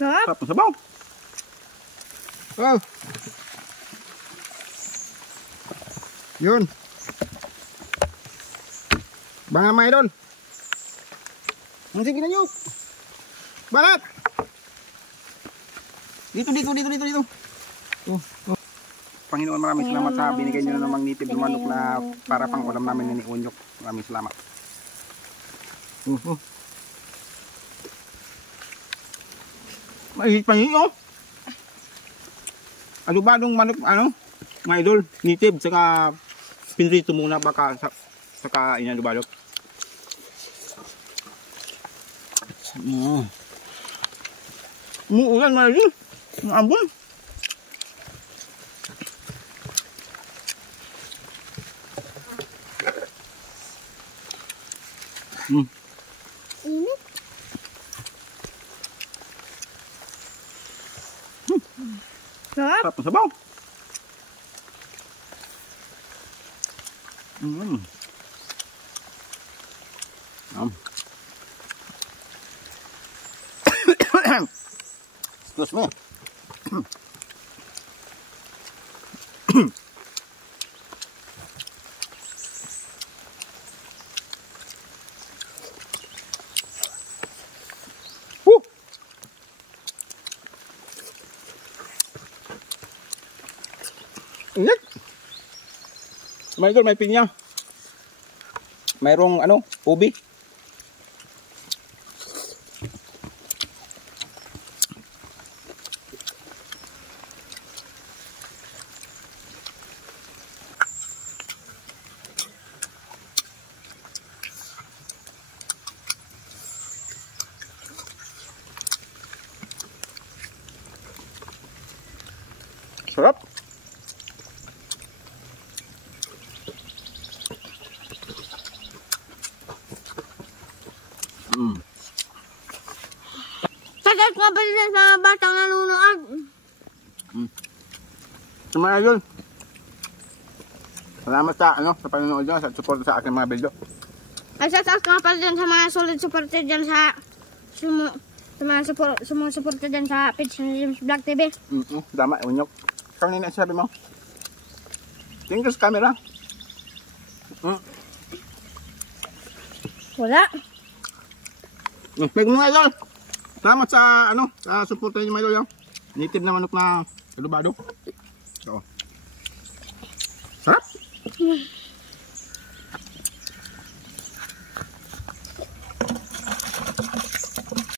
Sarap ng sabaw. Oh. Yun. Banga mga idol. Sige na nyo. Balat. Dito. Oh. Panginoon, maraming salamat sa binigay nyo na namang nitib na manok na para pang ulam namin ni Unyok. Maraming salamat. Mahihit pa nyo. Adubadong manok, mga idol, nitib, saka pinrito muna baka saka inadubado. Umuulan mga idol, ang ambon. Init. Sarap ng sabaw. Excuse me. Ingat. May idol, may pinya. Mayroong ubi. Sarap. Sagat nga ba din sa batang nanonood? So mga idol, salamat sa sa panonood nyo, sa support sa aking mga video. Ay, sagat nga pala din sa mga solid supporter dyan sa mga supporter dyan sa page ni James Vlog TV. Dama, Unyok. Kanina sabi mo. Tingin ka sa camera. Wala. May mga idol. Salamat sa sa support niyo mga idol. Native na manok na adobado. So. Sarap.